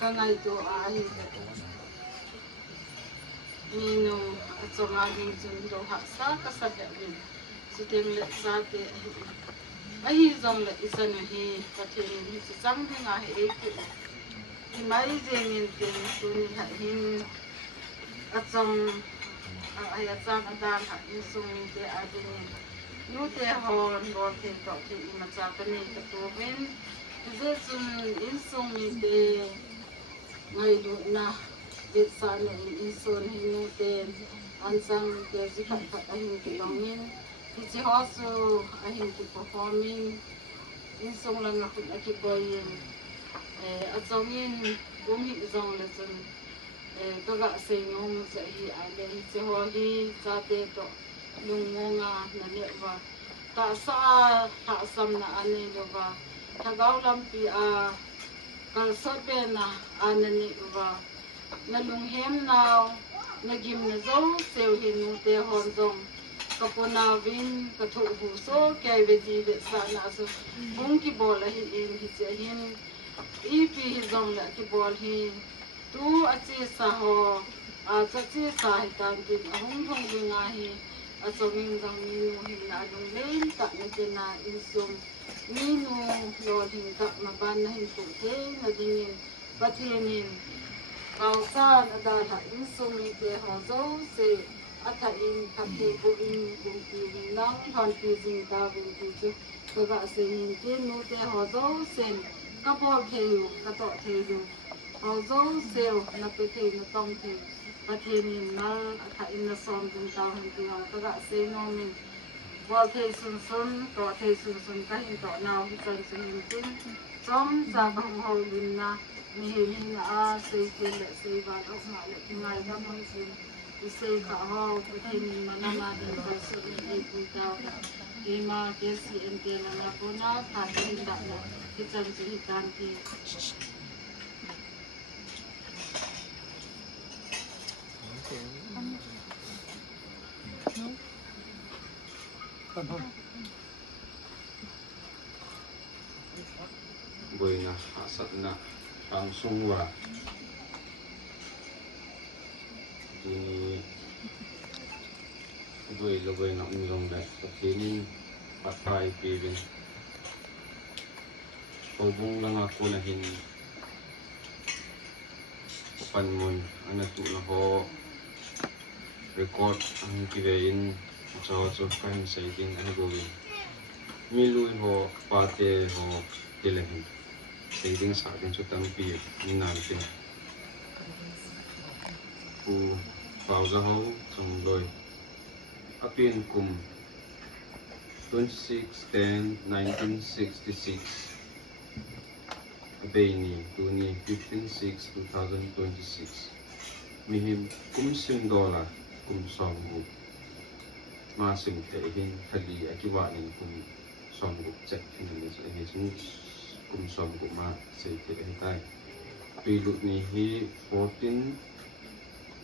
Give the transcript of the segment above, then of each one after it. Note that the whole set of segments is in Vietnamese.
kangai tu ai nino atongaging jundo haksa kasabin siting le sate ai zong le isan hi pathin hi chang dinga he ki i mai jengin tin tuni ha hin atong ai atang adan ha in sungin te adin nu te hon bo te to te i ma cha ka ni ka tu ben je sun in sungin te ngai du na biết sao này in son hình như tên anh sang cái gì khác khác anh cái đồng nhiên thì chỉ họ số anh cái performing in song là ngọc là cái coi ở trong nhiên cũng hiện dòng là chân các bạn sinh ông sẽ hi ai đây chỉ họ hi ra tết đó lùng ngon à là nhẹ và ta sa ta sam là anh ấy đó và ta gạo làm pi à cái sốt bên à anh ấy và na lung hem nào na gim na zo seo hin nu te hon zong kapona vin ka thu hu so kai ve di ve sa na so bung ki bol hi in hi che hin i pi hi zong la ki bol hi tu a che sa ho a cha che sa hi tan tin a hung thong vi nga hi a so min zong mi nu hi na lung len ta na te na in sum mi nu lo hin ta ma ban na hin tu te na dingin pathianin cao san ada là in sumi ke hozo se atha in thaphi bu in bu ki in nang han ki jing ta bu ki chu to ga se in ke nu te hozo sen ka bol the yu ka to the yu hozo se na pe the na tong the pa the min na atha in na som jing ta han ki to ga se no min bol the sun sun to the sun sun ka hin to naw hi chan sun in tin som sa ba ho lin na mình à xây tiền để xây vào đó mà lại ngày đó mới xây cả hồ thì mình mà năm nào để phải xây cái cụ tao thì mà cái gì em tiền là cô nó phải hiện đại là cái chân chỉ cần thì bồi na hạ sát na ang sungwa di bồi lo bồi na umlong da patinin patay pibin pabung lang ako na hin panmon ana tu na ho record ang kivein so kan saying ana gawin miluin ho pate ho tilahin saying sa atin so tampi natin ku pausa ho trong đôi apin kum 26/10/1966 Beni Tuni 15/6/2026 mihim kumsim dola kumsonggu masim tehin thali akiwanin kum songgu cek ini so ini kumsonggu ma sete hitai pilut ni hi 14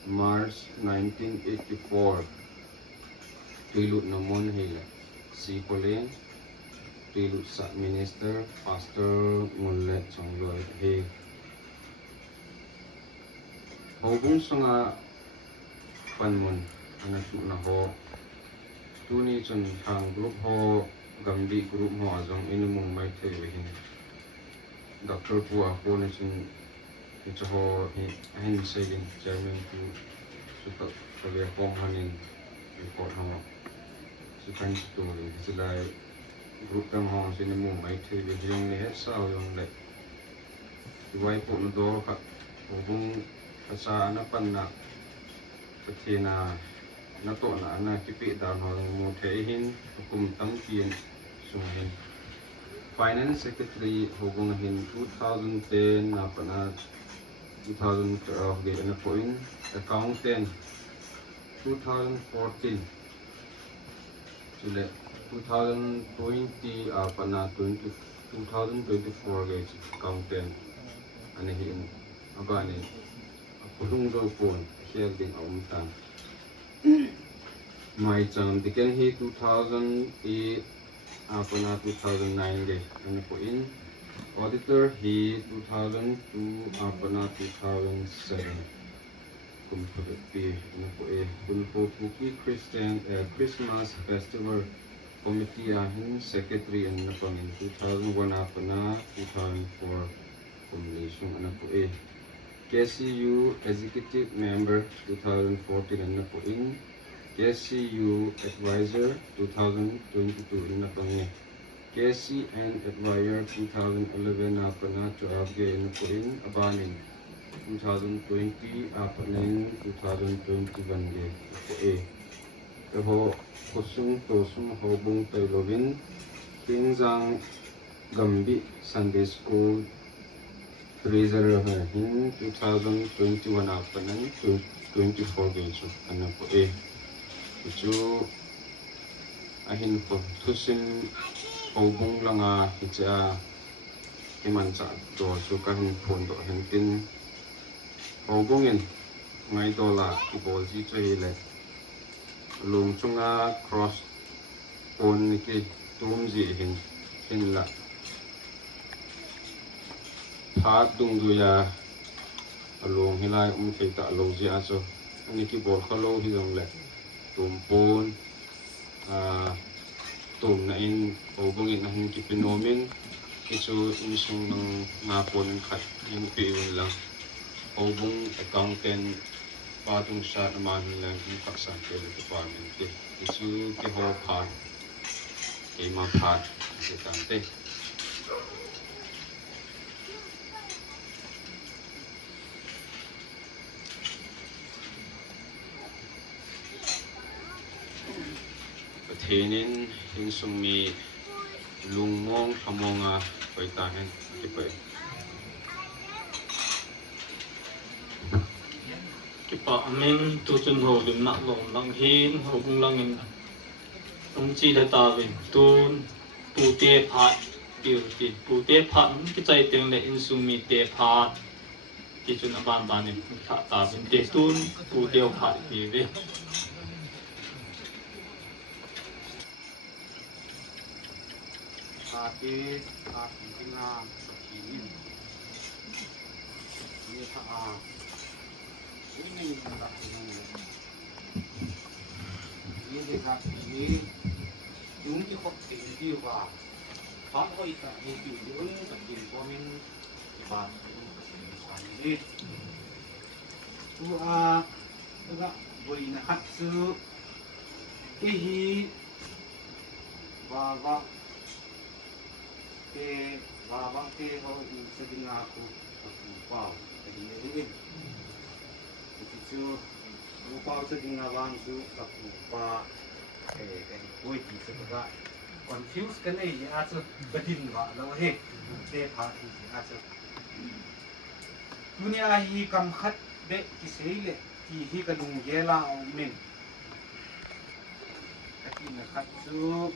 March 1984 pilut namon hila si poleng pilut sa minister pastor mulet songloi he hobung sanga panmun ana tu na ho tuni chun thang group ho gambi group ho azong inumung mai the hin doctor pu a ko ne chun cho ho hin saying chairman tu super kale kong hanin report ho su kan tu le silai group dang ho sin mu mai the le jing ne sao yong le wai po no do ka hobung asa na pan na pathina na to na na kipi dan ho mu the hin kum tam pien sunghin finance secretary hobung hin 2010 na pana 2012 ge na point accountant 2014 sile 2020 pana 2024 ge accountant ani hin abani pulung do pon share ding tan mai chang diken hi 2008 apana 2009 ge ani po in Auditor he 2002 apana 2007 kumputi na po kumputi Christmas Festival Committee ahin Secretary na po 2001 apana 2004 combination na po KCU Executive Member 2014 na po KCU Advisor 2022 na po KCN Advisor 2011 na po na Tuabge na po Abanin 2020 apanin 2021 ge po Kaho kusung tosum hobung taylovin Kinzang Gambi Sunday School Treasurer hin 2021 apanan 24 genso ano po Itu ahin po tusin hobung lang hitsa imansa to sukahin pondo hentin hobungin ngay dola ibolji chahile lung chunga cross on niki tumji hin la phat dung duya along hilai keita alongji aso niki bol khalo hi dong le tumpon tum na in hobungin na hin kipinomin isu misung ng ngapon khat yung piun lang hobung accountant patung sa naman lang yung paksan ke department ke isu ke ho phat ke ma phat ke tante pathenin yung sumi lungmong hamonga paitahin kipay kipa amen tutun ho lim nak long lang hin ho bung lang in ong chi da ta vin tun pu te phat piu ti pu te phat ki chai teng le in sung mi te phat ki chun aban ban ni kha ta vin te tun pu te phat pi ve Ati tina sakinin ini ini tak ini dekat ini mungkin kok tinggi wa pak kok ita ini pun tak komen pak ini tu enggak boleh nak su ihi wa ke babang ke ho seding aku pau jadi ini itu pau seding abang tu aku pa koi ti sebaga confuse kan ya aso bedin wa lo he te pha ti aso dunia hi kam khat de ki seile ti hi ka dung yela au men aki na khat su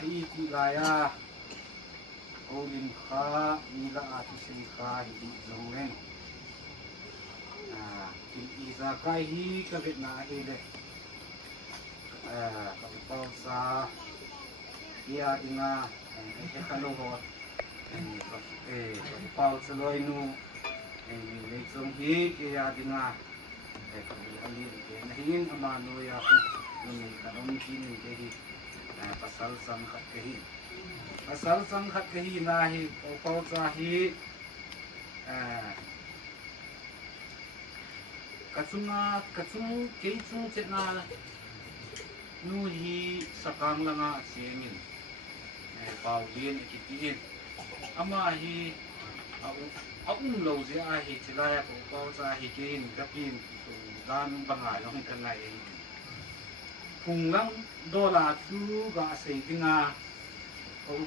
ai ti gaya Olin kha nila ati sei kha hi longeng in iza kai hi ka vet na ele ka pau sa ia dinga e khalo ho ka pau sa loi nu le chong hi ke ia dinga ka ali ke na hin ama no ya ku ni ka rom ki ni ke hi pasal sam khat ke hi asal sanghat kahi nahi pau sahi kachung keichung chetna nu hi sakang langa chengin pau din kitin ama hi aung lo je a hi chilaya pau sahi kein kapin dan bangai long kanai phunglam dola chu ga sei dinga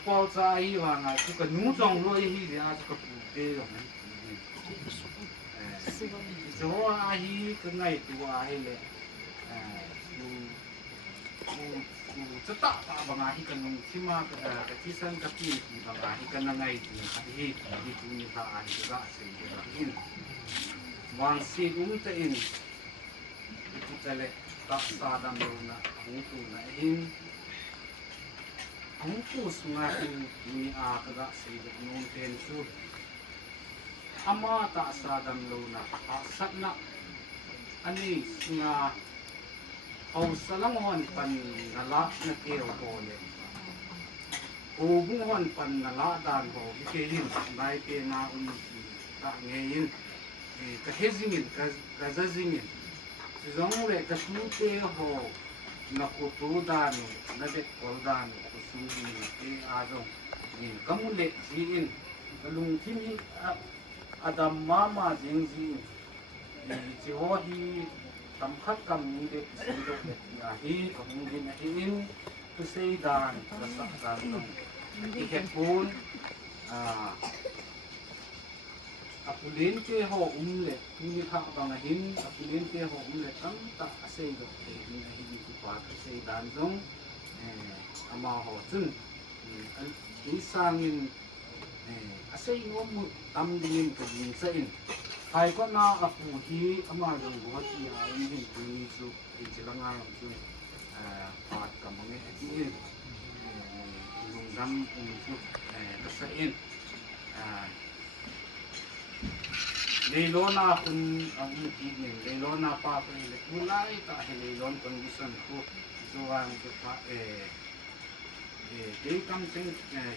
pau cha hi wa nga chu ka nu chong lo hi ya chu ka pu te lo so a hi ka ngai tu a hi le chu ta ta ba nga hi ka nung sima ka ti san ka pi ba nga hi ka na ngai tu ka hi tu ni ta a hi ga se ga in wang si te in tu tele ta sa dam lo na ni tu na in ang puso nga ni akaga sa ibig nung tenso. Ama ta sa damlo na asat na ani nga aw salangon pan nala na kero pole. Ubungon pan nala dan ho ikeyin bai ke na un ta ngayin kahezingin kazazingin zongre kasute ho na kutudan na det koldan kusumi ke azong ni kamule ziin kalung kimi adam mama jengzi ni jihohi tamkhat kam ni de sindok ya hi kamungin na hin kuseidan kasakan dong ikepun apulin ke ho umle ni ha bangahin apulin ke ho umle tam ta asei dok ni na hi ku pa kuseidan dong ama ho chun isangin asay mo tam dingin ka din sa in hay ko na apu hi ama dong buhat ni ayon din kuni su ay sila nga su pat ka mga atin yung dam su sa in leilona kun ang mutigin leilona pa ko ile mulai ta leilon condition ko so ang pa day kam sing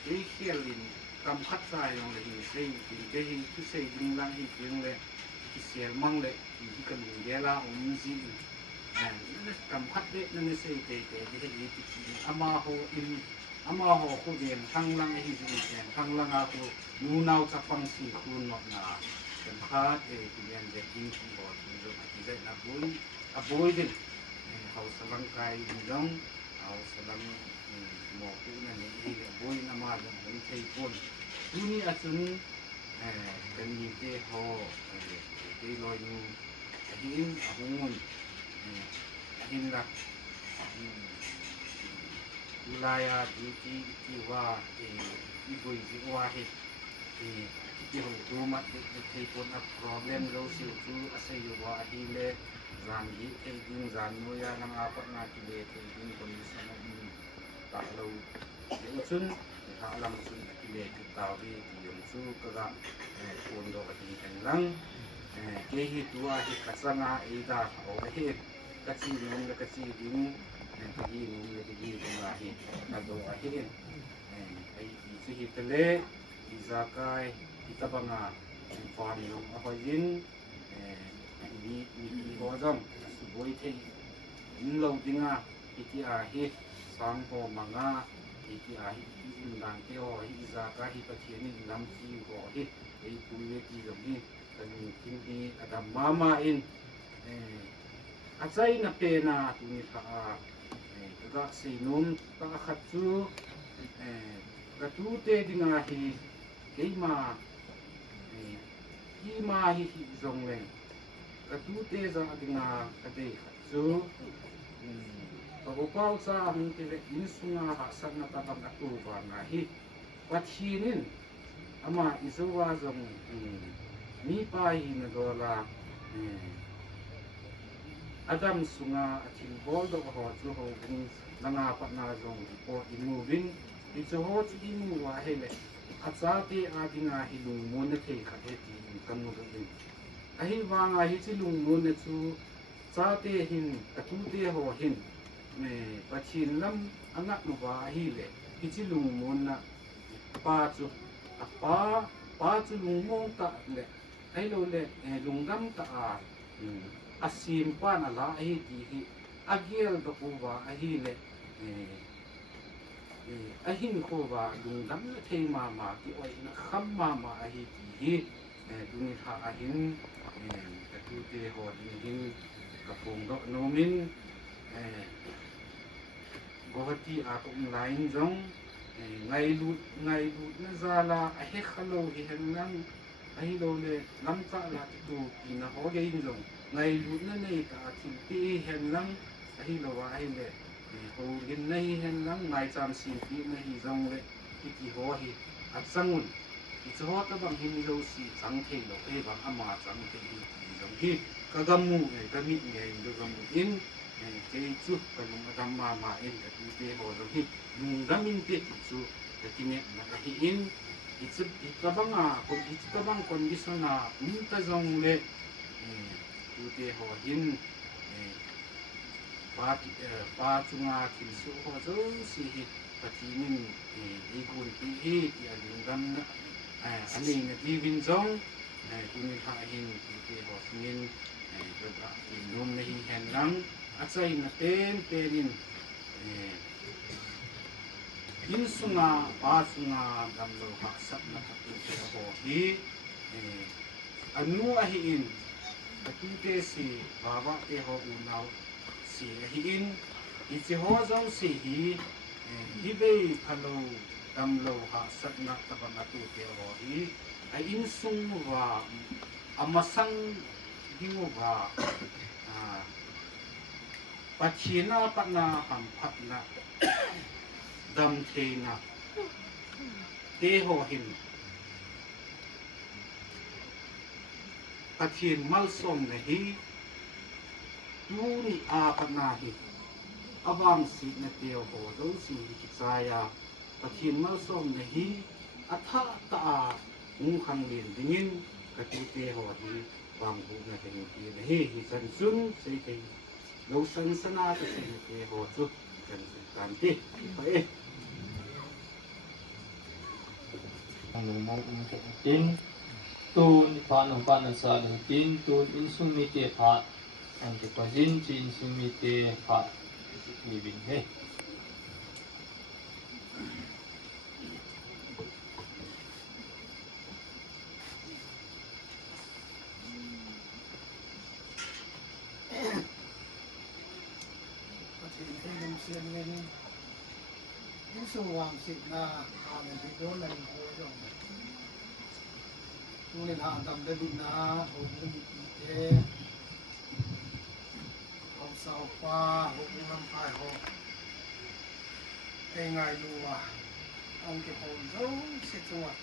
day hielin cầm khát dài rồi thì xây thì cái xây dựng lang thì tiếng lệ cái xe mang lệ thì chỉ cần ghé la ông gì cầm khát đấy nên xây cái gì ama ho khu điện thăng lang thì gì thăng lang à khu nu nào chắc phăng xì khu nọ na cầm khát thì điện để đi thì bỏ thì rồi thì đây là bôi đi hậu sang cái giống hậu sang mỏ cũng là những cái bôi nam mà những cái bôi ini asun kami te ho te loy nu ahin ahungun ahin la wilaya di wa ibu di wa he di ho tu mat te pon a problem lo si tu asai wa ahile rangi te ding zan no ya nang apat na ki le te ding kon sana ta lo asun ha lam sun le tao đi dùng su cơ ga cuốn đồ thì thành lăng cái hi tua thì cắt sang à ý ta ở cái hi cắt chi nung là cắt chi đúng cái hi nung là cái hi cũng là hi cắt đồ ở hi cái chi hi tele hi ra cái hi ta bằng à phàm nung ở hồi dính đi hóa rong bôi thì lâu tiếng à thì hi sang hồ mà nga thì đang kêu hi ra cái hi phát triển nên làm gì có hi cái công nghệ gì giống như cái kinh tế adam mama in achai na pena tuni tha cái si num ta khat chu cái tu te dinga hi cái mà hi zong lên cái tu te ra dinga cái đây chu pagupal sa aming insunga hasan na tabang atuba na hi pathinin ama isuwa zong mi pai na dola adam sunga atin bol do ho chu ho bung nanga pa na zong po imoving itu ho chu imu wa hele atsati adinga hilung mon the kha ti kanu din ahi wanga hi chilung mon na chu chate hin atute ho hin pachin lam anak no ba hi le kichi lung mon na pa chu pa chu lung mong ta le ai lo le lung dam ta asim pa na la hi ti hi agiel do ko ba hi le ahin ko ba lung dam le thei ma ki oi na kham ma hi ti hi duni tha ahin ta tu te ho hin ka pong do no min Gohati ako lain jong ngay lut na zala ahe khalo hi hen lang ahi lo le lam ta la tu ina ho ge in jong ngay lut na nei ta tin pi hen lang ahi lo wa ahi le ho gin nei hen lang ngai cham sin pi na hi jong le ki ho hi at sangun i cho ta bang hin lo si chang the lo e bang ama chang the hi jong hi kagamu kami ngai do gamu in เจจุกันลงมาดำมาเอ็นกับที่เตหอเราฮินุงดามินเตจุแต่ที่เนี่ยนะที่อินอิตบังคนอิตบังคนดิสนามินตาจงเลที่เตหอหินปาจุงาคินสุหอจงสิฮิแต่ที่นี่อีกุนที่ที่อันดันอันนี้เนี่ยที่วินจงที่นี่ข้าหินที่เตหอสินก็อินนมในหินแห่งรังอาศัยนาเต็มเตรินอินสุงาปาสุงาดำโลหะสับนักตุเตโหฮีอนุอหิอินตุเตสีบาบะเตโหอุนาวสีอหิอินอิจิโหจงสีฮีฮิเบยพะโลดำโลหะสับนักตบนัตุเตโหฮีอินสุงวาอามาสังดิววาปัจฉินาปนาหัมพัตนาดัมเทนาเตโหหินปัจฉินมัลสมเนหิยูนิอาปนาหิอวังสินเตียวโหดูสิกิจายาปัจฉินมัลสมเนหิอัฐตางูขังลินดิงินกติเตโหหิวางบุญในเตียนหิหิสันซุนเสกเราสันสนาจะเสกเตโหจุกันสุการที่ไปAng mo tin tun pa ng panasa ng tin tun insumite pa ang kapazin chin insumite pa ibig he. เสียงเงินที่สูงวางสินาทำในที่โดนในโคจรตัวนี้ทำทำได้ดีนะโอ้โหมีเอเอาเสาฟ้าโอ้โหลำพายโอ้ไอ้ไงดูว่าเอาเก็บโอ้โหเสียจังหวัด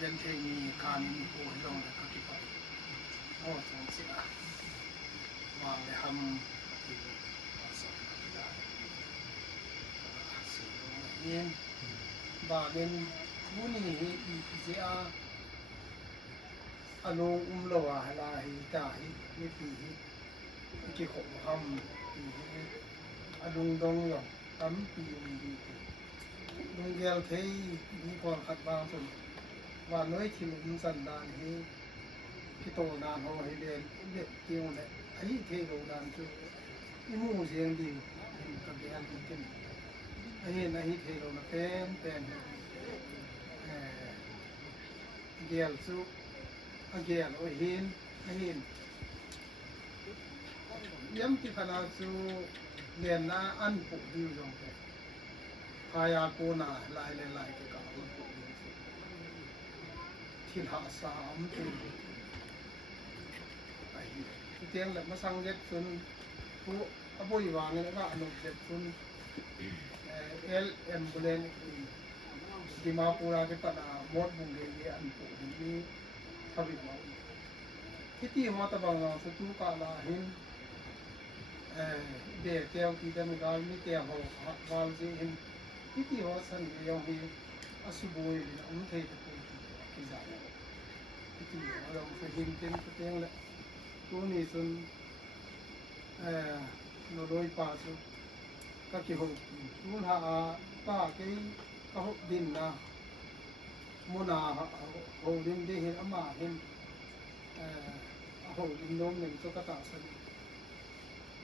ยันเทมีการมีโอ้ยลงแต่ก็ที่ไปโอ้สงเสียวางเลยทำบาเป็นผู้นี้เสียอารมณ์โลวะลาหิตาหิมิปีที่ขมคำปีอารมณ์ดงหยอกตั้มปีดีดงเกลเทยมีความขัดบางส่วนว่าน้อยที่ลุมสันดานให้ที่โตนานเขาให้เรียนเด็กเกี่ยวเนี่ยไอ้เทโลนานคืออิมูเสียงดีกับเรียนที่เป็นไอ้นายเทโลนะเป็นเกี่ยวสุเกี่ยวโอ้เห็นย้ำที่ขนาดสุเรียนนะอันปุดิวจงเป็นพายาโกนาลายที่กล่าวที่หาสามที่ไอ้ที่เตียงแบบมาสั่งเด็ดสุนผู้อบุยวางแล้วก็อนุเด็ดสุนเอ็มบุเลนdi Mapura ke pada mod bunge an pu ni thabi ma kiti ma ta bang su ka la hin de teo ti da mi gal ni te ho wal ji hin kiti ho san ni yo hi asu boi ni um thei ta pu ki za kiti ho lo se hin ten ko ten la tu ni sun no doi pa su ka ki ho tu ha pa keเขาดินนะมุนาเขาดินได้เห็นอามาเห็นเขาดินน้มหนึ่งสุกตาสัน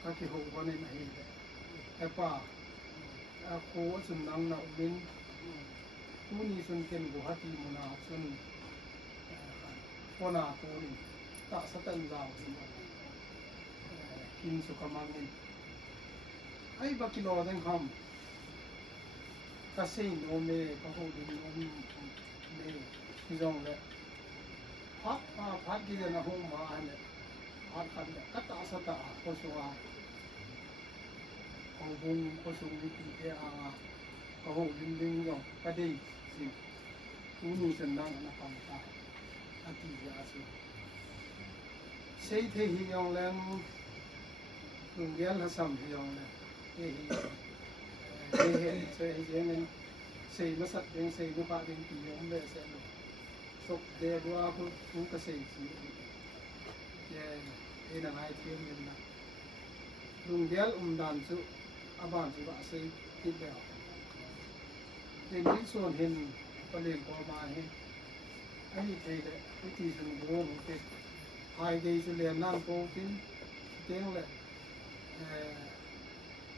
ก็คือเขาวันนี้ไม่เห็นแต่ป่าโคสุนังนาบินทุนี้สุนเกนบุหัติมุนาสุนปนาโคนี่ตาสตันดาวกินสุขมันนี่ไอ้บักกิโลเดนคำkasi no me kahuli no me izong le pat gi na ho ma ne pat kan ka ta sa ta ko so a ko bun ko so ni ti e a ko ho din ding yo ka dei si ku ni san na na pa ta a ti ya so sei the hi yong lem lùng ghé là sầm hiểu này hệ xây nên xây nó sạch đến xây nó phá đến thì ông về sẽ được sốc để đua cũng có xây gì đây là hai thiên nhiên là lùng ghé đàn chú bạn chú bạn xây tiếp bèo để nhữngส่วนเห็นประเด็นต่อมาเห็นไอ้ที่เลยไอ้ที่สมบูรณ์เป็นภายในสุเรียนนั่งโตขึ้นเตียงเลย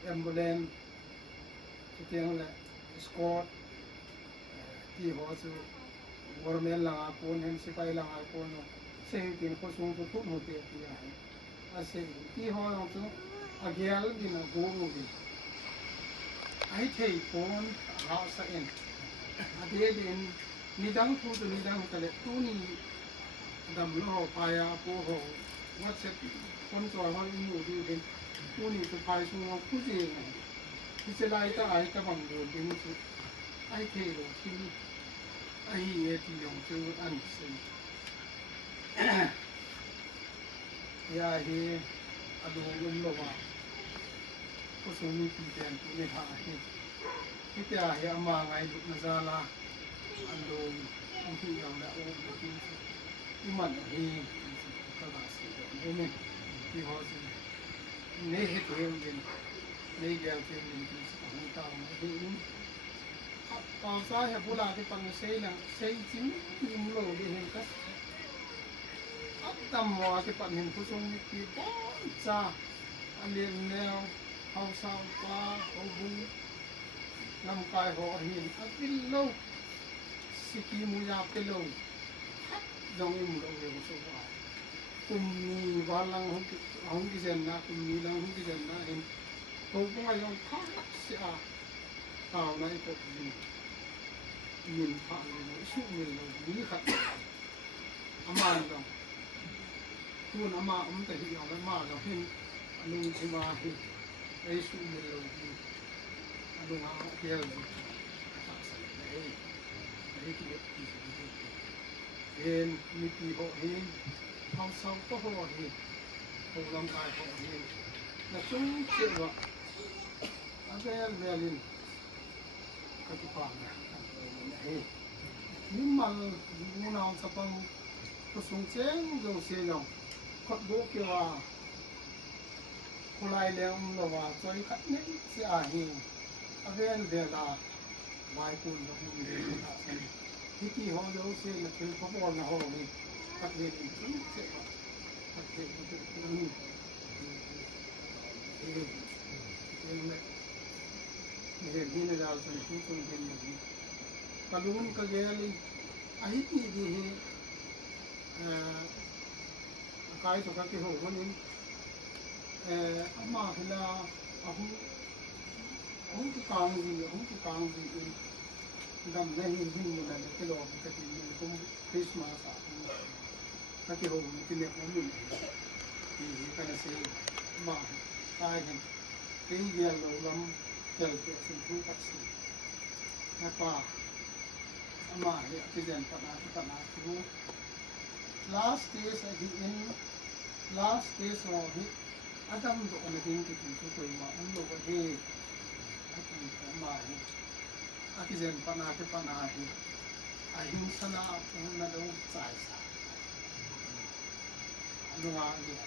แอมบูเลนเตียงเลยสกอตที่หัวสูวอร์เมลลังอาคนเห็นสิไปลังอาคนเสียงกินข้าวสูงทุกทุกหัวเตียงที่ไหนอาเสียงที่หัวเราสูอาเกียลกินอากูรูกินไอ้ที่คนเราเสียงอาเดียดินนิดังพูดนิดังกันเลยตัวนี้ดำโลพายาปูโหวัดเสร็จคนจอยเขาอิมูดูเห็นตัวนี้จะพายสูงผู้เจียงที่จะไล่ตาไอ้ตะบังโดนเป็นสุดไอ้เทโลที่ไอ้เอที่ยงเจออันเสียยาเฮอดูลุมโลวาก็สมีปีเตียนตัวนี้หาเฮที่จะเฮอามาไงลุกนาซาลาอันโดนอันที่ยังได้โอ้ยกินที่มันเฮก็ลาสิเห็นไหมที่เขาสิเนื้อเห็ดเฮมเป็นเนื้อแกงเป็นที่ของตามเห็นตอนซ้ายเฮบุลาที่ปังเซนังเซจิมยิมโลดีเห็นก็อัตตามว่าที่ปังเห็นผู้ทรงมีที่บ้านจ้าอันเลี้ยงแนวเขาสาวปลาเขาบุญลำกายหัวหินอัดวิลโลสิกีมุยาเปโลดงอิมโลเวอสุวาคุมมีวาลังหุ่นกิเซนนะคุมมีลังหุ่นกิเซนนะเห็นเขาก็ไม่ยอมทักเสียตาวในปกดินมินผ่านเลยสุมินเลยนี่ขัดอามาลองทุนอามาแต่ที่เอาแล้วมาเราเห็นอนุชิมาเห็นไอ้สุมินเลยอนุมาเที่ยวเลยเห็นมีปีหกเห็นเขาเศร้าก็หกเห็นโรงร่างกายหกเห็นแล้วชุ่มเชื่อว่าอะไรเรียนก็ที่ฟังนะเฮ้ยนี่มันมูนาวสปังก็ส่งเสียงส่งเสียงขัดโบกว่าคนไรเลี้ยงเราว่าใจขัดเนี่ยเสียเห็นอะไรเรียนได้วายคุณเราไม่ได้ทำที่ที่ห้องเราเสียแล้วคือเขาบอกนะห้องนี้พักเรียนอีกเสียพักเรียนก็คือนี่เห็นไหมเห็นที่ในดาวสันติสุขเห็นอย่างนี้กระลุนกระเกลีไอ้ที่ดีกายสุขที่หัวมันนี่อามาเวลาผมที่กลางสิผมที่กลางสิดำในหินมันเลยที่เราปกติมันก็คริสต์มาสถ้าที่เราที่เลี้ยงมันอยู่ที่กันเสียมาตายกันที่เลี้ยงเราลำเจอเกิดสิ่งทุกข์สิ่งแล้วก็มาเนี่ยที่เรียนปัญหาที่รู้ last days in last days of it อาดัมตัวนี้ที่ถึงสุดเลยว่าอันโลกเฮอาทิตย์มาเฮอาทิตย์เรียนปัญหาที่ปัญหาเฮอาหิงสนาอุณาดูใจสาอันว่าเนี่ย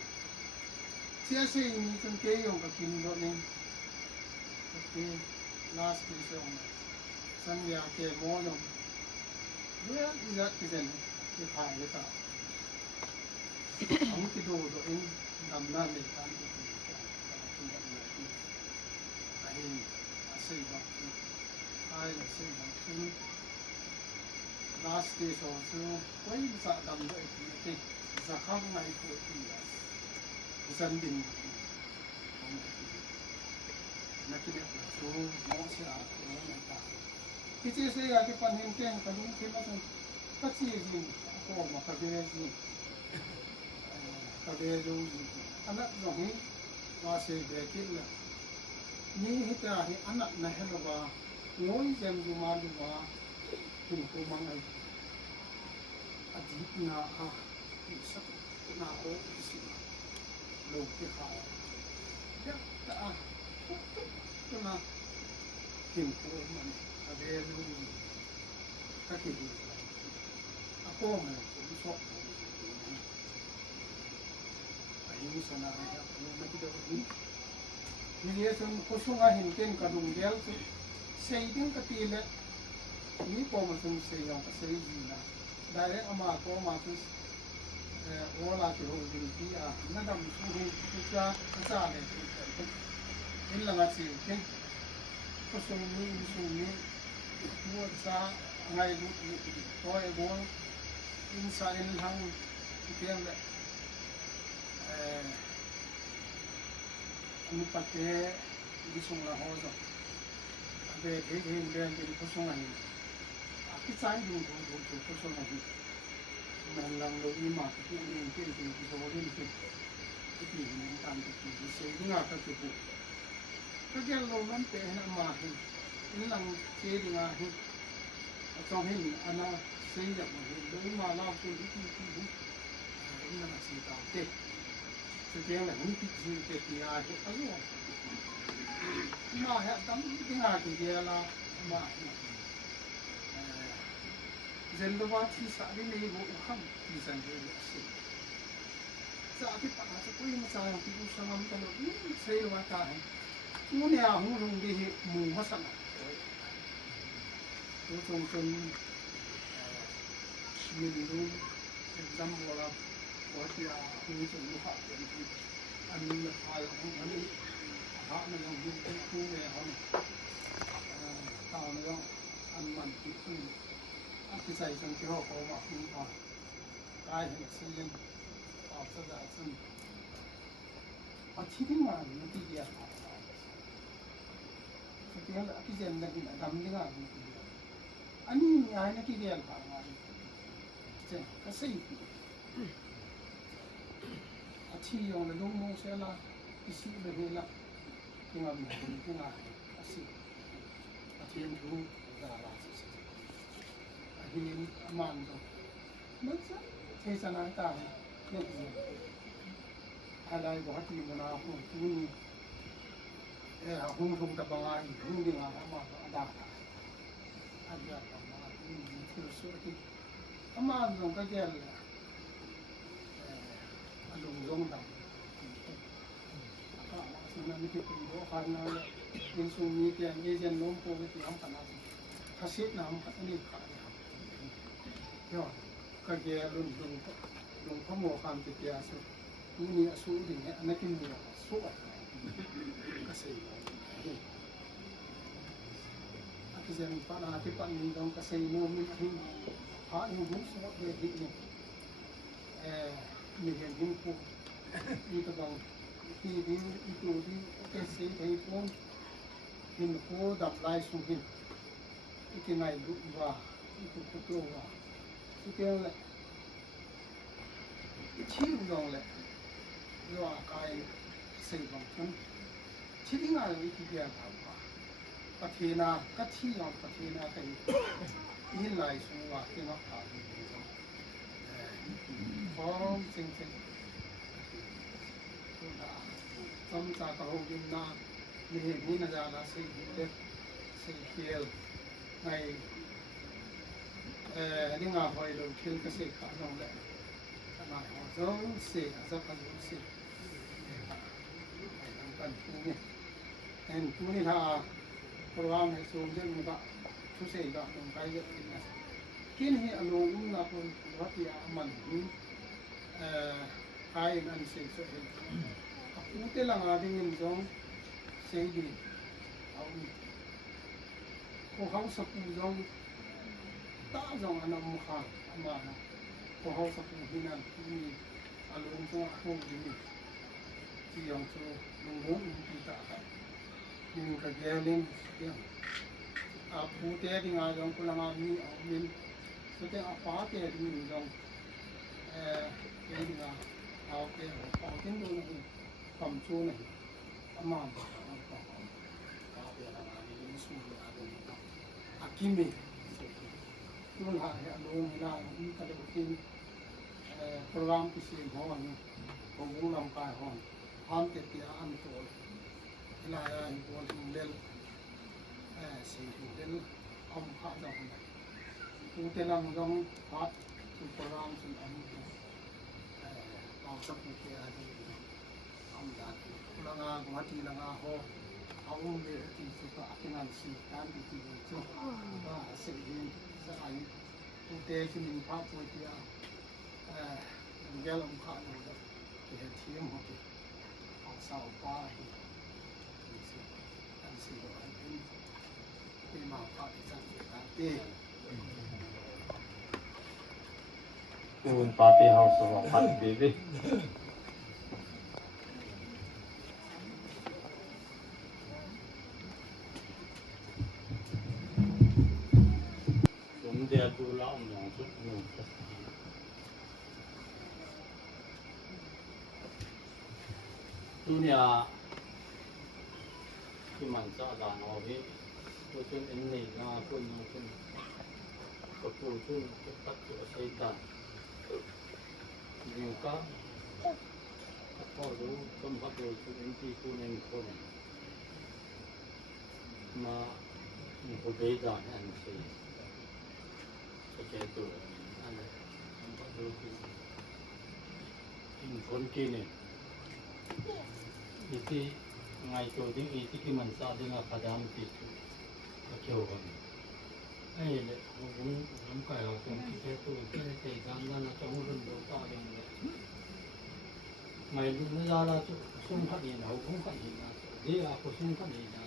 เสียสิ่งนี้จนเกี่ยงกับกินตัวนี้ก็คือ last days of it สัญญาเกี่ยวโมยงเรื่องที่จะที่เรียนที่ขายเลยต่อผมคิดดูตัวเองดำน้ำในการที่จะที่จะที่ไอ้เสียบัตรไอ้เสียบัตรที่ last day สองซึ่งไว้จะดำด้วยที่จะเข้าในตัวที่สันดินนักเรียนชูมองเสียตัวในตาที่เสียที่ปันเห็นเก่งปันเห็นเก่งมาสันก็ชี้จริงก็มาคัดเลือกจริงKadeju, anak donghi masih dekil lah. Ni hita hi anak nahel ba, ngoi jam jumal ba, tumpu mangai. Adit na isak na o isi log ke kha. ya ta na kim ko man ade lu ta ki ako mo so ayu sana ya ko na ki do ni ye sun ko sunga hin ken ka dung gel su sei din ka ti le ni ko ma sun sei yang ka sei ji na dai ama ko ma su ola ke ho din ti a na dam su hu cha cha le in la nga si ken ko sun ni mo sa ngai lu to e go in sa in hang ti ken le ni pate di sung la ho zo ade de de de ko sung ani a ki sai du ko sung ani man lang lo ni ma ki ni ki ki so ni ki ki ni tan ki ki se ni nga ka ki bu ka gel lo man te na ma hi ni lang che di nga hi a chong hi ana se ya ma hi lo ma la ki ki ni na si ta te sự kiện là những cái gì thì ai cũng thấy rồi mà hệ thống cái ngày thì là mà dân đó vào thì xã đi này bộ không thì dân thì là sự xã cái bạn sẽ có những sao thì cũng sao mà cái nó xây là cái nó nhà không dùng đi mù mất sẵn nó trong mình luôn dăm vào là có thì không dùng nó phát triển thì anh là phải không phải họ mình làm những cái khu này họ tao nó ăn mặn thì không ăn cái gì trong cái họ có mà không phải cái thì xây dựng họ sẽ giải sinh họ chỉ biết mà những cái gì cái là cái gì này là đâm cái nào anh ấy cái gì là phải cái gì chi用的弄弄些啦，一些的那啦，另外买的那啦，是，天图那啦是，天慢着，那这天上那大那个，还来我还听那红红，红红的帮啊，红的啊嘛大，啊呀嘛，就是说的，啊嘛弄个叫了。lùng rong đầm, cho nên cái tình đó phải là những số mi tiền như dân nông cô cái không phải là khá xếp nào không phải đi phải rồi cái kia lùng có mùa khăn thì kia số những nhà số thì nghe anh cái mùa số cái gì cái dân phải là cái quan niệm trong cái gì mua mình hình họ những hướng số về định này mình hiện hình của như thế nào khi đi itu đi cái gì thấy cũng hình của đập lại xuống hình cái này lúc và itu betul và cái là chiếu dòng lại rồi cái xây bằng chân chỉ tiếng nào cái gì à cái thế nào cái chi dòng cái thế nào cái in lại xuống và cái nó thảo phong sinh sinh tâm ta cầu kinh na ni na ra là sinh thế sinh kiel ngày đi ngả hồi đầu tiên cái sự khả năng lệ mà họ giống sự rất là giống sự cần phù này nên phù này là program này xuống trên một bạn chú sẽ gặp một cái rất là kiến hệ luôn là con rất là mạnh cái anh sẽ cũng thế là ngài đi nhìn giống sẽ gì cô không sập giống ta giống anh em khang mà cô không sập hình ảnh như anh luôn cho không gì chỉ dùng cho dùng vốn thì ta nhưng cái ghé lên tiếng phụ thế thì ngài giống cô là ngài mình so tiếng phá thế thì mình giống cái gì là cái tiếng đó là cầm chu này mà Akimi luôn là luôn là những cái đầu tiên program cái gì họ cũng làm cái họ ham cái tiền ăn tuổi là hình của hình lên sự hình lên ông khá đồng này chúng ta làm gom phát chúng ta làm sự anh bảo sắp một cái gì ông đã là ngà của chị là ngà ho ông để thì sự cả cái ngành sự can thì chỉ cho và sự gì sẽ anh chúng ta khi mình phát với chị cái ông khá đồng này thì hệ thống họ thì họ sao qua thì sự anh sự anh cái mà phát thì sẽ cái Tuôn party house wa pat bibi. Chúng dia tu la ông yang chút nung. Duniaที่มันจะด่านอวิตัวจนเอ็นนี่นะคนคนก็พูดถึงตัดตัวใช้ตาอยู่ก็พอรู้ต้นพักรู้ถึงเอ็นที่ผู้หนึ่งคนมาผู้ใดด่านอันสิจะแก้ตัวอันนี้ต้นพักรู้ที่อินคนกินเนี่ยที่ไงตัวดิ้งอีที่มันซาดิ้งอาคาดามติดก็เกี่ยวกันไอ้เนี่ยผมก็เอาตรงที่แค่ตัวที่ในใจกันนั่นเราจะมุ่งเดินต่อเองเลยไม่รู้เวลาเราส่งขันยินเราคงขันยินนะเดี๋ยวเราส่งขันยินนะ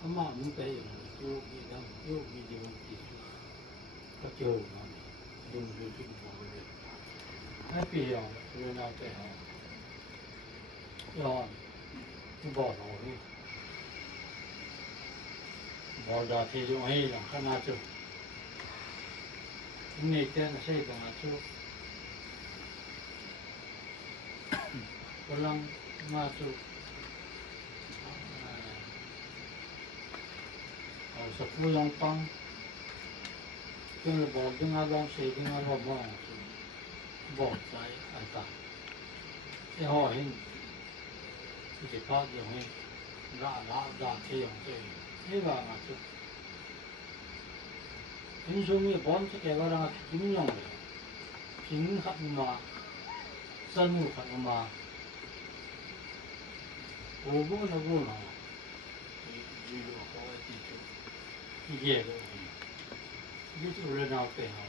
อามามึงไปอย่างโยกีดังโยกีดีวันติดก็เกี่ยวกันดึงดูที่หัวเลยให้เปลี่ยนเรื่องอะไรไปหาย้อนบอกเราดิบอกดาที่จะให้หลังขนาดจุดนี่แค่ไม่ใช่ขนาดจุดกำลังมาจุดเอาสักผู้ยังปังจึงบอกจึงอารมณ์เสียจึงอารมณ์บ้างบอกใจอันต่างที่ห่อเห็นที่จะพาดอย่างนี้ด่าเที่ยงเองนี่ว่ามาจุดเห็นช่วงนี้บอลจะแก่ว่าเราพิ้งลงเลยพิ้งขัดมาสนุกขัดมาโอ้โหนะโว้นะยี่ห้อเขาไอ้ที่จุดยี่ห้อยี่จุดเรื่องเอาไปหา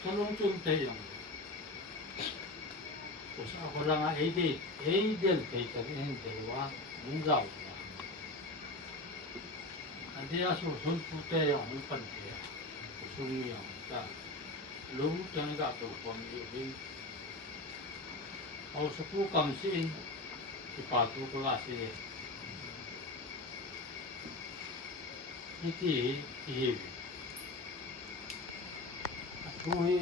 ถ้าลงทุนเที่ยง我让他一点陪着人对话，能找的。อันที่เราสู้สู้ผู้เตะอย่างนี้ปัญหาสู้อย่างก็รู้จังกับตัวคนอยู่ที่เอาสักผู้กำสินที่ป่าทุกข์ละสิที่ผู้ที่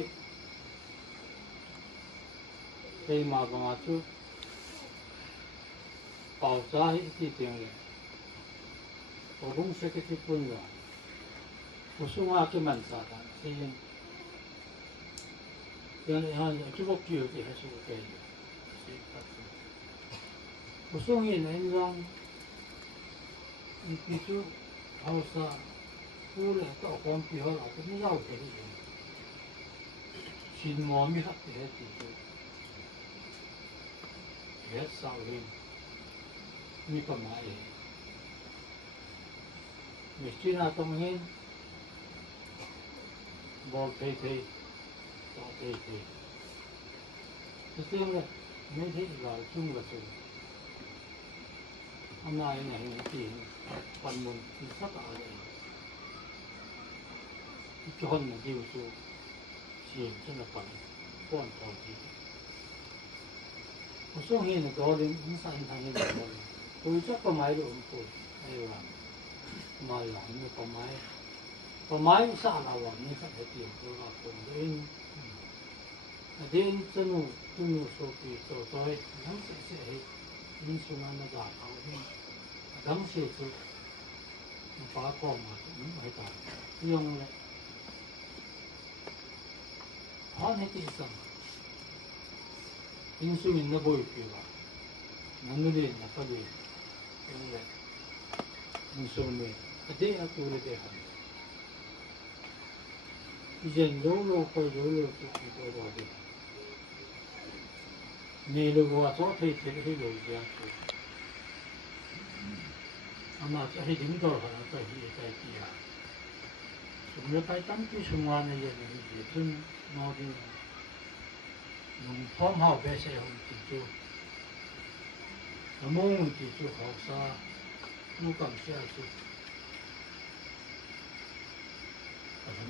cái mà chú bảo giá thì tiền này, tôi cũng sẽ cái tiếp quân rồi, tôi xuống qua cái mảnh sạt đó, thì này hơn chú bốc chiều thì hay số cái, tôi xuống hiện nay rằng, cái chú hậu sa, tôi là tạo con piêu là cũng giàu cái gì, xin mò mi hấp thì hết thì hết sao lên mi còn mãi mình chỉ là trong hết bò thầy bò thầy cái tương là mấy thế là chung là sự hôm nay này thì phần một sắc ở đây cho hơn một điều số chuyện rất là phần quan trọng gì我送给你高龄，你上一趟给你高龄，我这个买的我不，哎呦，妈呀，你不买啥了哇？你看这点多了，多人，人真有说比做在，当时是你说那大头的，当时是把光嘛，买大，用了，他那地上。인수인 나 보일게요. 나누리 나빠리 Yang le musume ade aku le de han ijen lo ko lo tu ki ko ro de ne lo wa to thei thei he lo ya tu ama sa he ding do ha ta hi ta ki ya sum pai tam ki sumwa ne ye ne ji tun no di nung phong hao be se hong ti chu mong ti chu ho sa nu kam sia chu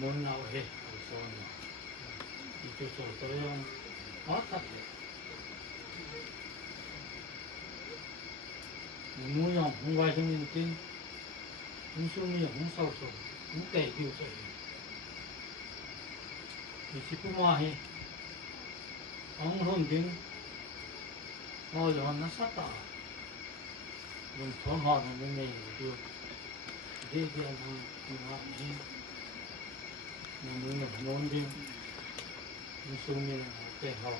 mong nào hết rồi thì tôi cho tôi có thật muốn dùng không quay trong những tin không suy nghĩ không sâu sâu không kể điều gì thì chỉ có mà hết ông hơn đến họ giờ nó sát ta dùng thoáng họ là những ngày được để cho nó đi mình muốn đi mình xuống mình để họ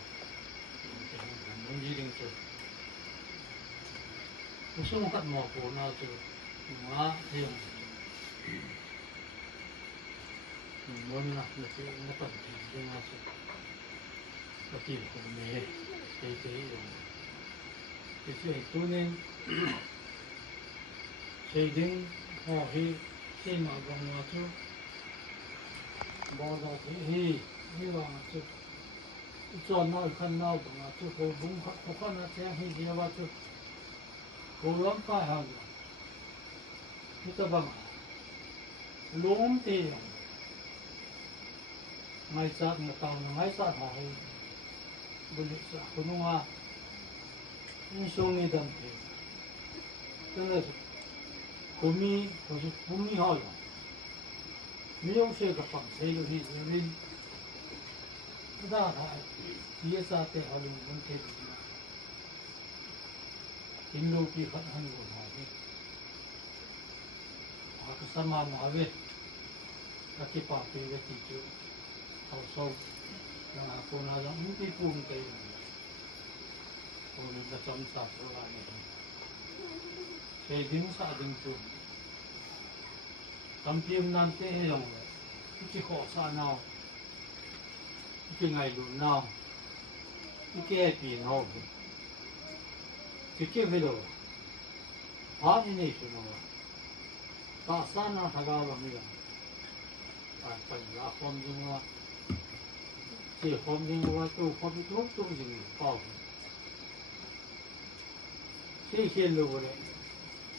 muốn đi đến chỗ mình xuống cắt mỏ cổ nào chỗ mà thêm mình muốn là nó cần thì nó sẽ có tiền của mình cái rồi cái chuyện tôi nên xây dựng họ hi khi mà vòng vào chỗ bao giờ thì hi vào chỗ cho nó khăn nào cũng là chỗ hồ bún khó khăn là thế hi nhiều vào chỗ hồ lắm phải hàng chúng ta bằng lúm thì ngày sát mà tàu ngày sát họ bữa sau cũng nó in xuống đi đâm thì tức là 봄이 하여 미용실 가방 세일이 열린 그다 뒤에서 때 하는 문제들이나 인로비 하는 거 하지 그 사람 나वे 같이 파티에 티주 하우스 나 보나자 무기 꿈때 오늘 좀 사서라니 cái dính xa dính chú tấm phim nan tế lòng cái khó xa nào cái ngày luôn nào cái bì nào cái về đâu hóa thì này chứ mà ta xa nào thà gạo làm gì phải là phong dương hoa chỉ phong dương hoa tu phong thuốc tu gì bảo cái khi lâu rồi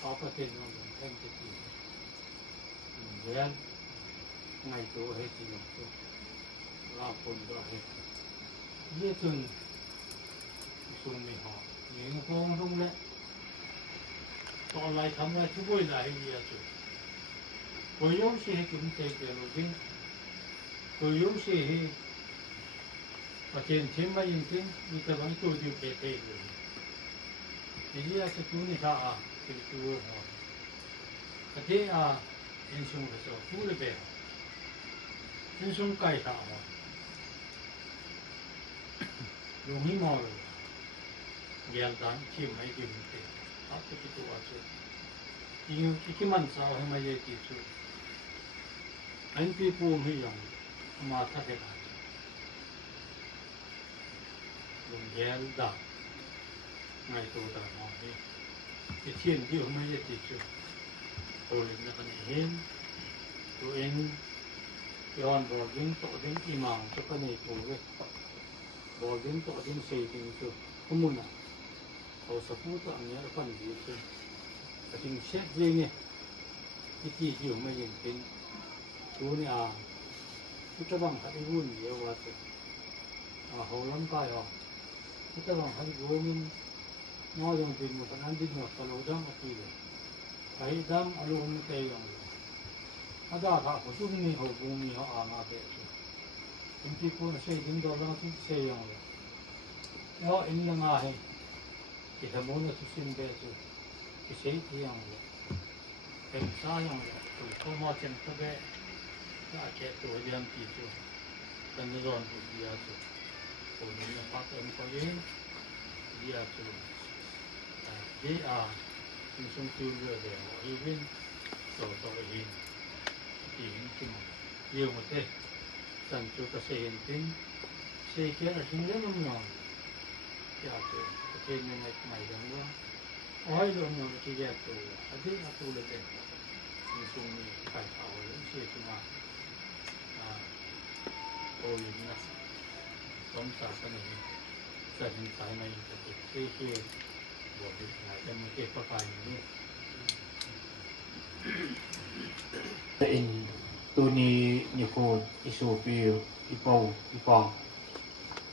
apa tên nó thành cái gì vậy ngày tối hết thì nó thôi là phần đó hết như thường xuống mình họ những con không đấy tao lại thăm lại chú bôi lại gì à chú bôi yếu sĩ chúng ta cái lúc đó bôi yếu sĩ ở trên thêm mấy những cái như cái bánh tôi điều kiện thế rồi thì giờ chú này sao cái tua họ cái thế in sung cái số phú lợi bè in sung cày tạo họ dùng hí mò rồi gel đan kim hay kim thế áp cái tua chứ nhưng cái mình sao hay mà vậy chứ anh bị buông hay dùng mà thắt cái nào dùng gel đan ngày tôi đã nói cái thiên địa mới là gì chứ rồi là cái này hết tụi em chọn bỏ dính tổ dính kỳ màng cho cái này cùng với bỏ dính tổ dính xây dính chứ không muốn nào họ sẽ phụ trợ nhớ là phần gì chứ cái tình xét riêng này cái gì chứ mới nhìn tin chú này cái bằng cái vốn nhiều quá chứ họ lắm cái họ cái bằng cái vốn nó dùng tiền một phần ăn đi một phần lúa đắng một kilo cái đắng ở luôn cái cây rồi nó đã thà của chúng mình hậu bùn mình họ mà vậy chúng chỉ có xây dựng đó là chúng xây rồi nó in là ngay thì thằng muốn là chúng xin về rồi cái xây thì rồi cái sao rồi tụi con mua chân cái bé đã kết tuổi đi ăn thì rồi cần nó dọn được gì à rồi tụi mình là phát âm có gì à rồi thế in sung tu le de hi vin so to hi ti hin kim liu mo te san chu ka se hin tin se ke a hin le no no ya to ke ne mai dang wa oi lo no ki ya to a di a tu le de in sung ni kai pa wa le se tu ma o yin na som sa sa ne sa hin sai mai ta ke ke bộ việc là cho một cái phát tài nữa. In tu ni ni phô isu piu ipau ipau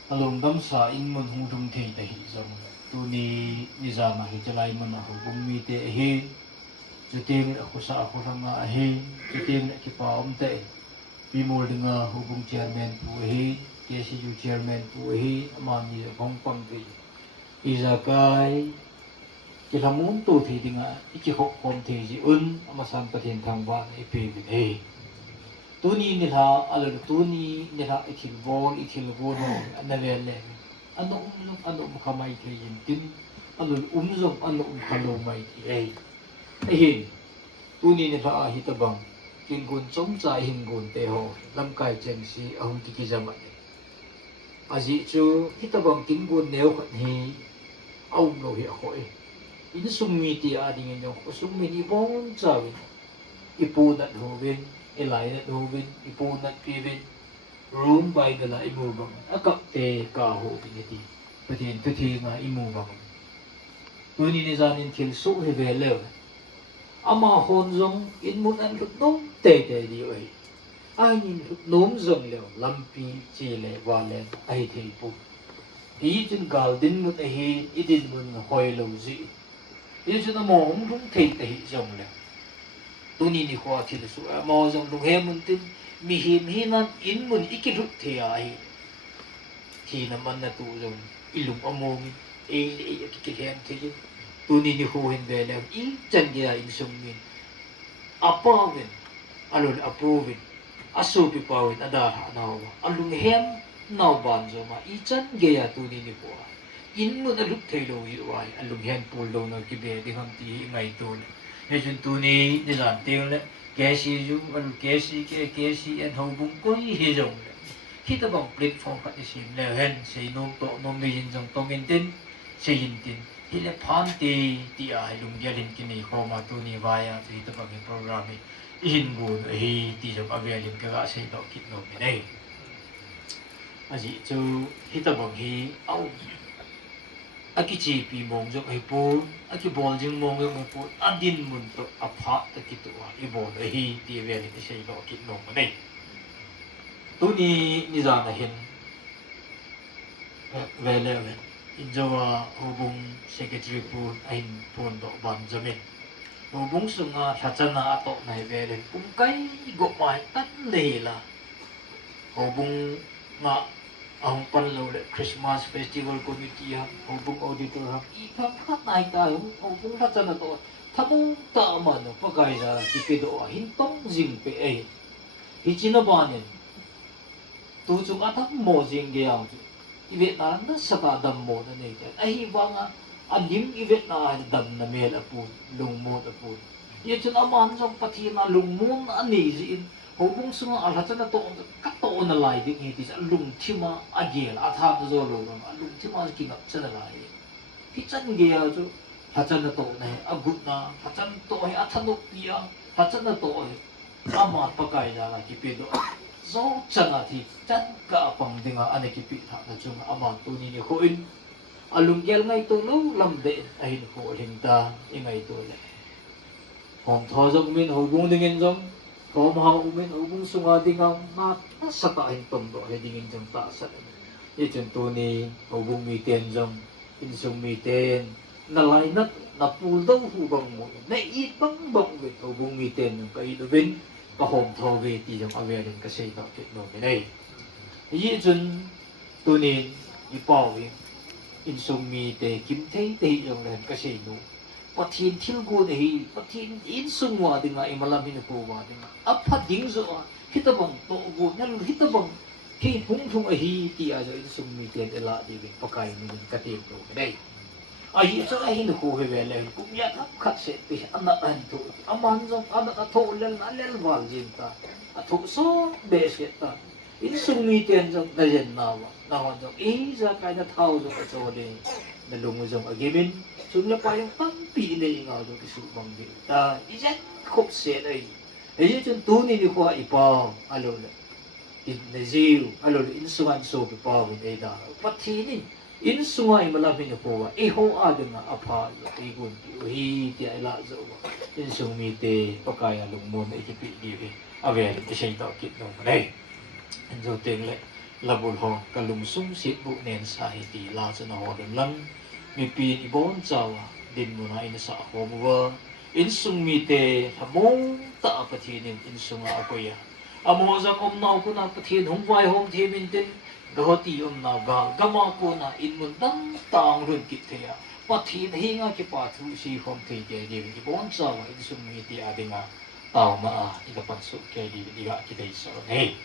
alung dam sa in mun hung dum thei ta hi zong tu ni za ma hi chalai man ho bum mi te hi chu ting aku sa aku ranga hi chu ting ki pa om te pi mol dinga ho bum chairman pu hi KCU chairman pu hi ama ni bong pang ti iza kai ki lamun tu thi dinga iki hok kom thi ji un ama san pathen thang ba nei pe bi ei tu ni la ala tu ni la ikil bol no anale le anu khamai the yin tin anu zom anu khalo mai thi ei hin tu ni la a hi ta bang kin gun chom cha hin gun te ho lam kai chen si ahum ki jama aji chu hi ta bang kin gun neu khat hi au no hi khoi in summi ti ading in summi ni bon chawi ipu na hovin elai na hovin ipu na pivin room by the la imu bang akap te ka ho ti patin tu thi nga imu bang tuni ni zanin thil su he ve le ama hon zong in mun an lut nom te di oi ai nin lut nom zong le lampi chi le wa le ai thei pu i chin gal din mut hi idin mun hoi lo ji ये जो ना मोम रुम थे ते ही जम ले तुनी नि हुआ थी तो सुआ मौ जम रुम है मुंतिन मिही ना इन मुन इके रुक थे आई थी ना मन ना तू जम इलुम अमोमी ए के हम थे जो तुनी नि हुआ हिन बेले इन चन गया इन सुमिन अपाविन अलुन अप्रूविन असुपि पाविन अदार नाव अलुन hem नाव बान जो मा इ चन गया तुनी नि हुआ in mun aluk thailo hi wai aluk hen pol do na ki be di ham ti ngai to le he jun tu ni ni jan te le ke si ju an ke si en hong bung ko hi jong le khi ta bang platform ka sim le hen sei nom to nom mi jin jong tong in tin sei in tin hi le phan ti a lung ya lin ki ni ko ma tu ni wa ya ti ta bang program hi in bu hi ti jong ave lin ka ga sei to kit no me nei aji chu hi ta bang hi au aki chi pi mong jok ai pu aki bol jing mong jok ai pu adin mun to apha ta ki to I bol hi ti ve ni sei lo ki no ma nei tu ni za na hin ve le ve in jawa hobung secretary pu ai pon do ban jamin hobung sunga thachana to nai ve le kum kai go mai tan le la hobung nga ang panlaw Christmas festival committee ha hobung auditor ha iphang khat nai ta hobung khat na to thamung ta ma no pagai ra ki pe do hin tong jing pe e hi china ba ne tu chu ka tham mo jing ge ang i ve na na sa ta dam mo na nei ja ai wa nga alim i ve na dam na mel apu lung mo apu ye chu na man jong pathi na lung mo ani ji hobung sunga al hachana to ka to na lai ding hi tis lung thima agel atha do zo lo lung thima ki ngap chana lai ki chan ge ya jo hachana to na agut na hachan to hi athanok pia hachana to hi ama pakai ja la ki pe do zo chana thi chan ka pang dinga ane ki pi tha na chung ama tu ni ni ho in alung gel ngai to lo lam de ai ho ling ta ingai to le hom tho jong min hobung ding in jong có mà umin ubung sunga dingang na sa ta hin tom do he dingin jong ta sa ye chen tu ni ubung mi ten jong in sung mi ten na lai nat na pul do hu bang mo na I bang ve ubung mi ten ka I do vin ka hom tho ve ti jong ave len ka sei ka ke no me nei ye chen tu ni I pau vi in sung mi te kim thei te jong len ka sei no pathin thil go de hi pathin in sungwa dinga imalam hin ko wa dinga apha ding zo hitabang to go nal hitabang hi hung hi ti a jo in sung mi te la di pakai ni ka te ko dai ai cho ai hin khu về lên cũng nhận lắm khát sẽ bị ăn ăn thụ ăn trong ăn thụ lên vào gì ta thụ số bể sẽ ta in sung mi tiền trong đại diện nào trong ý ra cái nó thao trong cái chỗ này là lùng trong ở cái bên chúng là phải tăng bị này ngào trong cái sự bằng bị ta ý rất khúc sẽ đây ấy chứ tu ni đi qua ipo alo in Nazir alo in sungan so ipo với đây đó phát thi ni in sungai malamin ko iho aduna apa igun hi ti ala zo in sung mi te pakaya lungmon ai ti di ve ave ti sei to kit no nei en zo teng le labul ho kalung sung sit bu nen sa hi ti la cha na ho dem lam mi pi i bon chawa din mo na in sa ho mo in sung mi te hamong ta pa thi nin in sunga apoya amo za kom nau ku na pa thi hom vai hom thi min tin goti na ga gama ko na in mun dang tang run kit thea pathi hi nga ki pa thu si khom thei ke di ki bon sa wa in sum mi ti adinga taw ma a ida pan su ke di ga ki dei so nei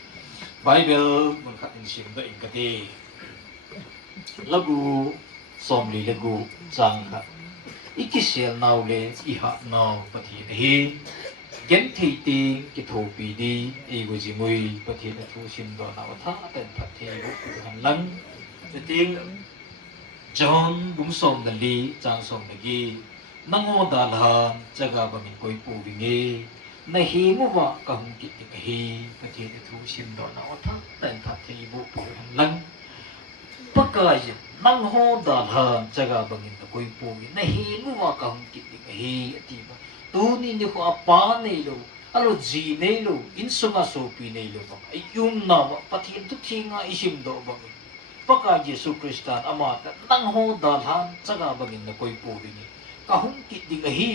bible mun khat in sim da in ka ti lagu som li lagu chang kha ikisel naw le i ha naw pathi hi gen thi ti ki tho pi di e go ji mui pathi na thu sim do na tha ten pathi bu han lang the ting John bung som da li chang som da gi nango da la chaga ba min koi pu bi nge na hi mu wa ka hum ki ti hi pathi na thu sim do na tha ten pathi bu han lang pakai nang ho da la chaga ba min koi pu bi na hi mu wa ka hum ki ti hi ti ba tu ni ni ko apa nei lo alo ji nei lo in sunga so pi nei lo ba ai yum na ma pathin tu thinga isim do ba paka Jesu Kristan ama nang ho da han chaga ba min na koi pu bi ni ka hum ki ding hi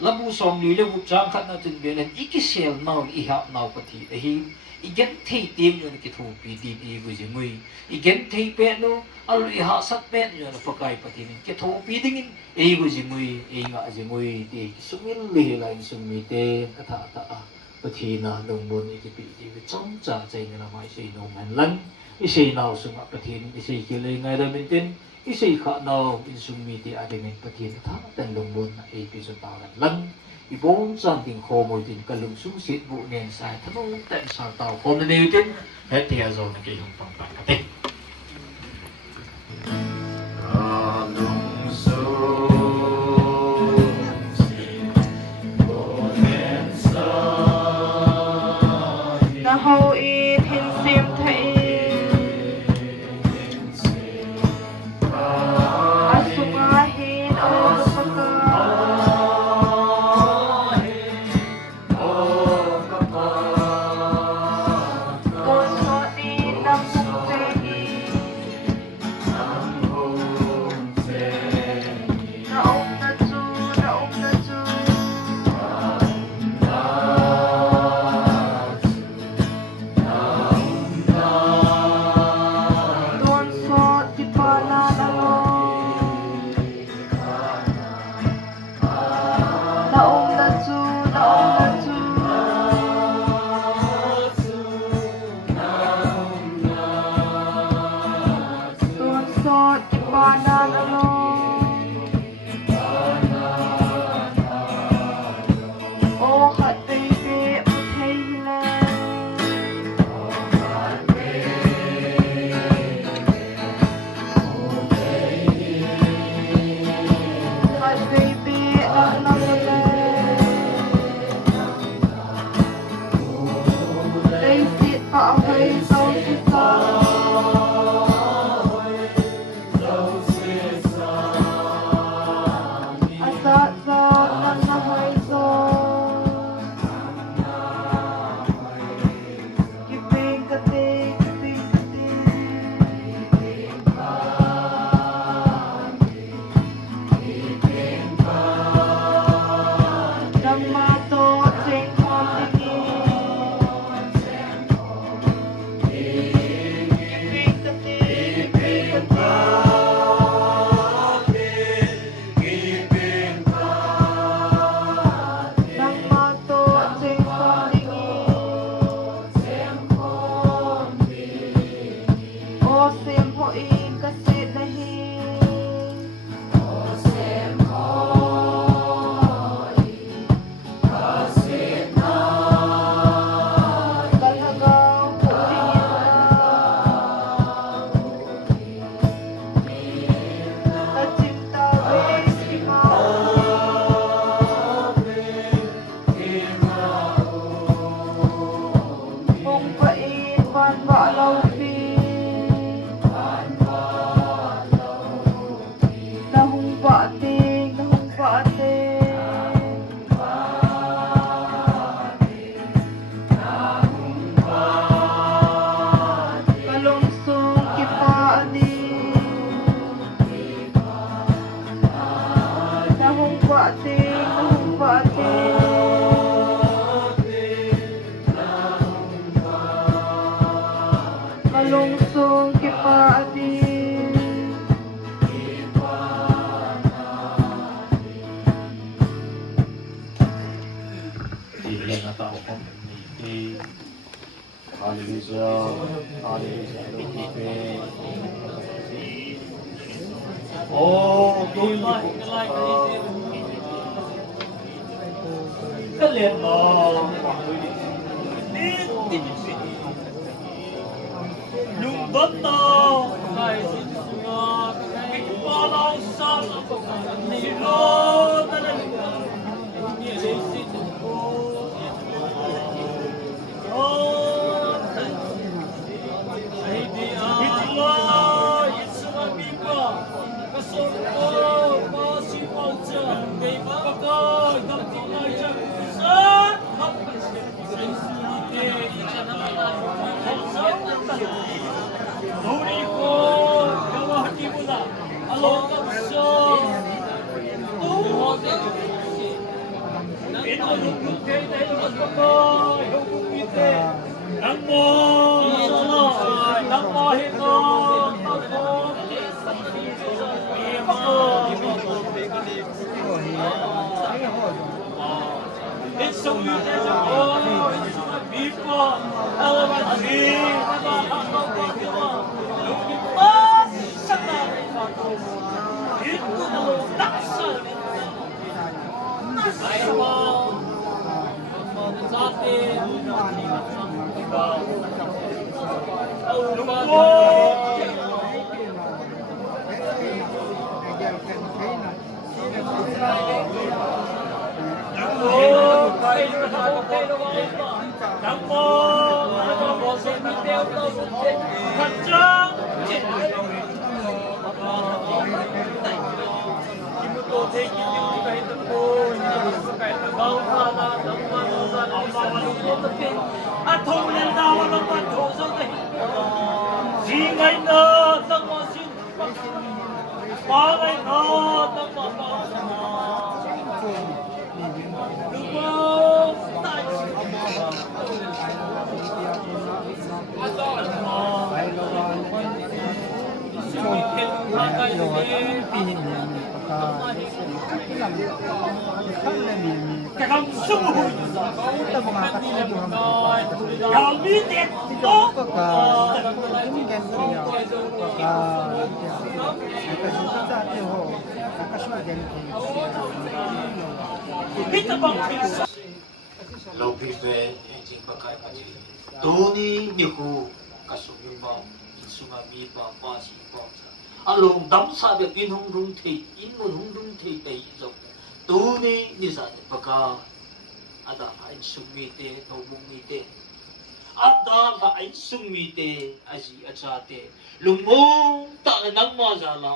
labu som ni le bu chang khat na tin be len ikisel naw i ha naw pathi hi igen thei tim yo ki thu pi di di bu ji mui igen thei pe no alo i ha sat pe yo na pakai pathi ni ki thu pi ding ei bu ji mui ei nga ji mui ti sumil li la in sum mi te tha tha pathi na dong bon i ki pi di bi chong cha chai na mai sei no man lan i sei naw sum pathi ni i sei ki le ngai da min tin i sei kha naw in sum mi ti a de men pathi na tha tan dong bon na ei pi so ta lan i bon chan ting kho moi tin kalung sum sit bu nen sai thano tan sa tao kho ne tin he ti a zo na ki hong pang ka te na ho in hin sim thai asunga hin o ni nahong pati malungsong kipati Dili na tao ko ni Hallelujah. Hallelujah. Oh, doon na. Kalian mo. Nung bata, kahit sinsunod, ikaw sa sinod na It's so beautiful. It's so beautiful. Lobife jing pakai paji. Tuni niku kasumba sumami pa pasi pa. Along dam sa de in hong rung thei in mun hong rung thei tai zo. Tuni ni sa de paka ada ai sumite no mumite. Ada ba ai sumite aji achate. Lumong ta nang ma za la